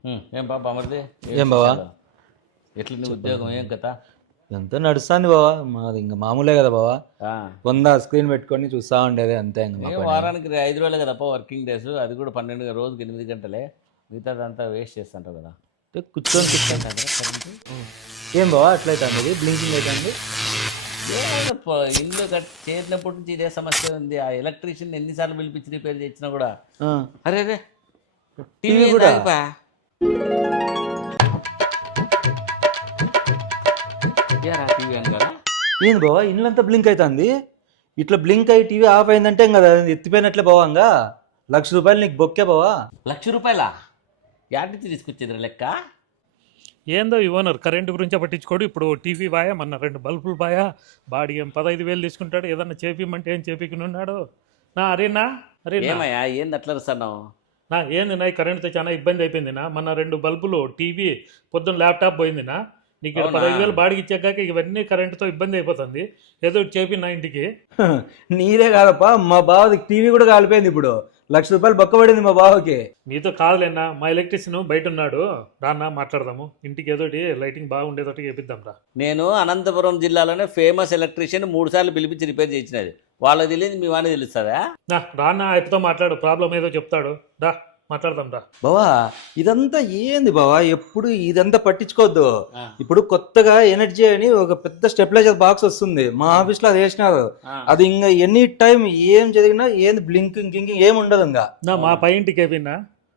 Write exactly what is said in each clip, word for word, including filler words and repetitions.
ఉమ్, ఏం బాబా అమర్ది ఏం బావా? ఎట్లుంది ఉద్యోగం ఏం కథ? ఎంత నడుస్తుంది బావా, మాది ఇంకా మామూలే కదా బావా. ఆ, వంద స్క్రీన్ పెట్టుకొని చూస్తా ఉండేది అంతే. ఇంకా మా ఏం పని. వారానికి రే- ఐదు రోజులే కదప్ప వర్కింగ్ డేస్, అది కూడా పన్నెండు రోజుకి ఎనిమిది గంటలే. మిగతాదంతా వేస్ట్ చేస్తుంటావు కదా. అంటే కూర్చొని కూర్చొని ఏం బావా అట్లయితే అండి, బ్లింకింగ్ అవుతుంది. ఏమైనా ప- ఇల్లు కట్ చేసినప్పటి నుంచి ఇదే సమస్య ఉంది. ఆ ఎలక్ట్రీషియన్ ఎన్నిసార్లు పిలిపించి రిపేర్ చేసినా కూడా అరే రే టీవీ కూడా? కూడా టీవీ అని కదా. ఏంది బావా ఇల్లంతా బ్లింక్ అవుతుంది? ఇట్లా బ్లింక్ అయ్యి టీవీ ఆఫ్ అయిందంటే ఇంకా అది ఎత్తిపోయినట్లే బావా. ఇంకా లక్ష రూపాయలు నీకు బొక్కే బావా. లక్ష రూపాయల యాడ్ నుంచి తీసుకొచ్చేది లెక్క. ఏందో ఈ ఓనర్ కరెంటు గురించే పట్టించుకోడు. ఇప్పుడు టీవీ బాయా, మొన్న రెండు బల్బులు బాయా, బాడీ ఏం పదహైదు వేలు తీసుకుంటాడు. ఏదన్నా చేపిమంటే ఏం చేపికుని ఉన్నాడు. నా అరేనా అరే ఏమయ్యా ఏంది అట్లా వస్తున్నావు? నా ఏంది నా ఈ కరెంటుతో చాలా ఇబ్బంది అయిపోయింది నా. మొన్న రెండు బల్బులు, టీవీ, పొద్దున్న ల్యాప్టాప్ పోయింది నా. నీకు ఇక్కడ అవునా? పదహైదు వేలు బాడికి ఇచ్చాక ఇవన్నీ కరెంటుతో ఇబ్బంది అయిపోతుంది. ఏదో ఒకటి చేపి నా ఇంటికి. నీదే కాదప్పా, మా బావది టీవీ కూడా కాలిపోయింది. ఇప్పుడు లక్ష రూపాయలు బొక్క పడింది మా బావకి. మీతో కాదులేనా, మా ఎలక్ట్రీషియన్ బయట ఉన్నాడు, రాన్నా మాట్లాడదాము. ఇంటికి ఏదోటి లైటింగ్ బాగుండేదోటి చేపిద్దాం రా. నేను అనంతపురం జిల్లాలోనే ఫేమస్ ఎలక్ట్రీషియన్ మూడు సార్లు పిలిపించి రిపేర్ చేసినది. వాళ్ళకి తెలియదు, మీ వాడిని తెలుస్తుందా? నా రాన్నా ఆయనతో మాట్లాడు, ప్రాబ్లం ఏదో చెప్తాడు. రా మాట్లాడదాం రా. బావా ఇదంతా ఏంది బావా, ఎప్పుడు ఇదంతా పట్టించుకోవద్దు. ఆ. ఇప్పుడు కొత్తగా ఎనర్జీ అని ఒక పెద్ద స్టెబిలైజర్ బాక్స్ వస్తుంది మా ఆఫీస్ లో, అది వేసినారు. ఆ. అది ఇంకా ఎనీ టైం ఏం జరిగినా ఏంది బ్లింకింగ్ గింకింగ్ ఏం ఉండదు. ఇంకా నా మా పై ఇంటికి ఏపిన్నా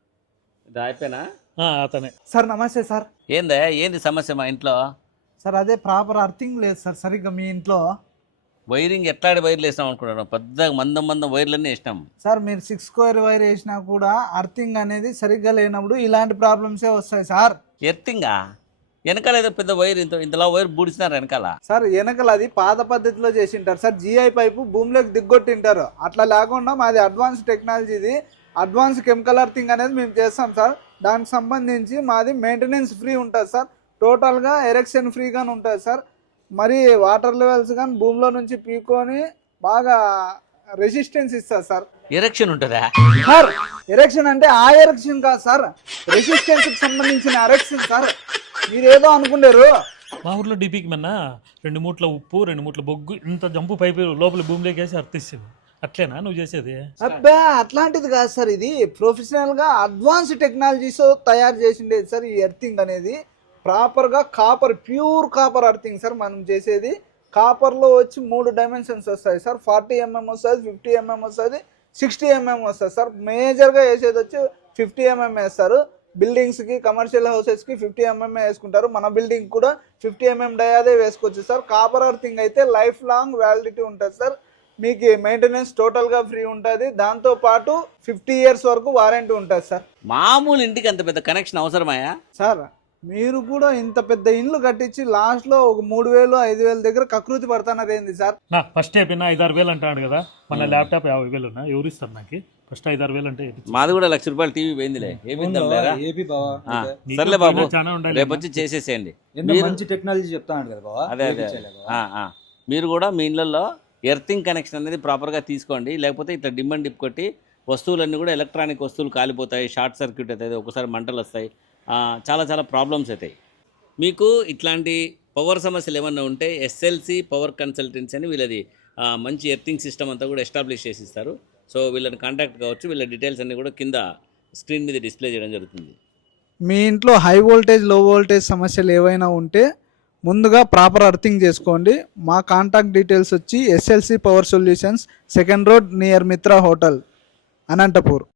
ఇది అయిపోయినా అతనే. సార్ నమస్తే సార్. ఏందా ఏంది సమస్య మా ఇంట్లో? సార్ అదే ప్రాపర్ అర్థింగ్ లేదు సార్ సరిగ్గా మీ ఇంట్లో. వైరింగ్ ఎట్లాంటి వైర్లు వేసినాం అనుకుంటున్నాం? పెద్ద మందం మందం వైర్లన్నీ వేసినాం. సార్ మీరు సిక్స్ స్క్వేర్ వైర్ వేసినా కూడా అర్థింగ్ అనేది సరిగ్గా లేనప్పుడు ఇలాంటి ప్రాబ్లమ్సే వస్తాయి సార్. ఎర్తింగా వెనకాల ఏదో పెద్ద వైర్, ఇంత ఇంతలా వైర్ బూడిసినారు వెనకాల. సార్ వెనకలు అది పాత పద్ధతిలో చేసింటారు సార్. జిఐ పైపు భూమిలోకి దిగ్గొట్టింటారు. అట్లా లేకుండా మాది అడ్వాన్స్ టెక్నాలజీది, అడ్వాన్స్ కెమికల్ అర్థింగ్ అనేది మేము చేస్తాం సార్. దానికి సంబంధించి మాది మెయింటెనెన్స్ ఫ్రీ ఉంటుంది సార్. టోటల్గా ఎరెక్షన్ ఫ్రీగానే ఉంటుంది సార్. మరి వాటర్ లెవెల్స్ కానీ భూమిలో నుంచి పీక్కొని బాగా రెసిస్టెన్స్ ఇస్తారు సార్. ఎరెక్షన్ ఉంటుందా? సార్ ఎరెక్షన్ అంటే ఆ ఎరెక్షన్ కాదు సార్, రెసిస్టెన్స్ కి సంబంధించిన ఎరెక్షన్ సార్. మీరు ఏదో అనుకుంటారు. మా ఊర్లో డీపీకి మొన్న రెండు మూట్ల ఉప్పు, రెండు మూట్ల బొగ్గు, ఇంత జంపు పైపు లోపల భూమిలోకి వేసి అర్థిస్తుంది. అట్లేనా నువ్వు చేసేది? అబ్బా అట్లాంటిది కాదు సార్. ఇది ప్రొఫెషనల్ గా అడ్వాన్స్ టెక్నాలజీస్ తయారు చేసిండేది సార్. ఈ ఎర్తింగ్ అనేది ప్రాపర్గా copper, pure copper earthing sir మనం చేసేది. కాపర్లో వచ్చి మూడు డైమెన్షన్స్ వస్తాయి సార్. ఫార్టీ ఎంఎం వస్తుంది, ఫిఫ్టీ ఎంఎం వస్తుంది, సిక్స్టీ ఎంఎం వస్తుంది సార్. మేజర్గా వేసేది వచ్చి ఫిఫ్టీ ఎంఎం వేస్తారు. బిల్డింగ్స్కి, కమర్షియల్ హౌసెస్కి ఫిఫ్టీ ఎంఎం వేసుకుంటారు. మన బిల్డింగ్ కూడా ఫిఫ్టీ ఎంఎం డయాదే వేసుకోవచ్చు సార్. కాపర్ అర్థింగ్ అయితే లైఫ్ లాంగ్ వ్యాలిడిటీ ఉంటుంది సార్. మీకు మెయింటెనెన్స్ టోటల్గా ఫ్రీ ఉంటుంది. దాంతోపాటు ఫిఫ్టీ ఇయర్స్ వరకు వారంటీ ఉంటుంది సార్. మామూలు ఇంటికి అంత పెద్ద కనెక్షన్ అవసరమాయా? సార్ మీరు కూడా ఇంత పెద్ద ఇండ్లు కట్టించి లాస్ట్లో ఒక మూడు వేలు ఐదు వేల దగ్గర కకృతి పడుతున్నారు ఏంది సార్? నా ఫస్ట్ అయిపోయినా ఐదు ఆరు వేలు అంటాడు కదా. మన ల్యాప్టాప్ యాభై వేలు ఉన్నా ఎవరు ఇస్తారు నాకు? ఫస్ట్ ఐదు ఆరు వేలు అంటే మాది కూడా లక్ష రూపాయలు టీవీ పోయిందిలే. ఏమిద్దాం లేరా? ఏపీ బావా, ఆ, నీకు సర్లే బాబు, పోయినా చాలా ఉండాలి. రేపు వచ్చి చేసేసేయండి. ఎంత మీరు- మంచి టెక్నాలజీ చెప్తాను కదా బావా. అదే అదే ఆ, ఆ. మీరు కూడా మీ ఇళ్ళల్లో ఎర్తింగ్ కనెక్షన్ అనేది ప్రాపర్గా తీసుకోండి. లేకపోతే ఇట్లా డిమ్ అండ్ డిప్ కొట్టి వస్తువులన్నీ కూడా ఎలక్ట్రానిక్ వస్తువులు కాలిపోతాయి, షార్ట్ సర్క్యూట్ అవుతుంది, ఒకసారి మంటలు వస్తాయి, ఆ, చాలా చాలా ప్రాబ్లమ్స్ అవుతాయి. మీకు ఇట్లాంటి పవర్ సమస్యలు ఏమన్నా ఉంటే ఎస్ఎల్సి పవర్ కన్సల్టెన్సీ అని వీళ్ళది ఆ, మంచి ఎర్తింగ్ సిస్టమ్ అంతా కూడా ఎస్టాబ్లిష్ చేసి ఇస్తారు. సో వీళ్ళని కాంటాక్ట్ కావచ్చు. వీళ్ళ డీటెయిల్స్ అన్నీ కూడా కింద స్క్రీన్ మీద డిస్ప్లే చేయడం జరుగుతుంది. మీ ఇంట్లో హై వోల్టేజ్ లో వోల్టేజ్ సమస్యలు ఏవైనా ఉంటే ముందుగా ప్రాపర్ అర్థింగ్ చేసుకోండి. మా కాంటాక్ట్ డీటెయిల్స్ వచ్చి SLC power solutions, second road near Mitra hotel, Anantapur.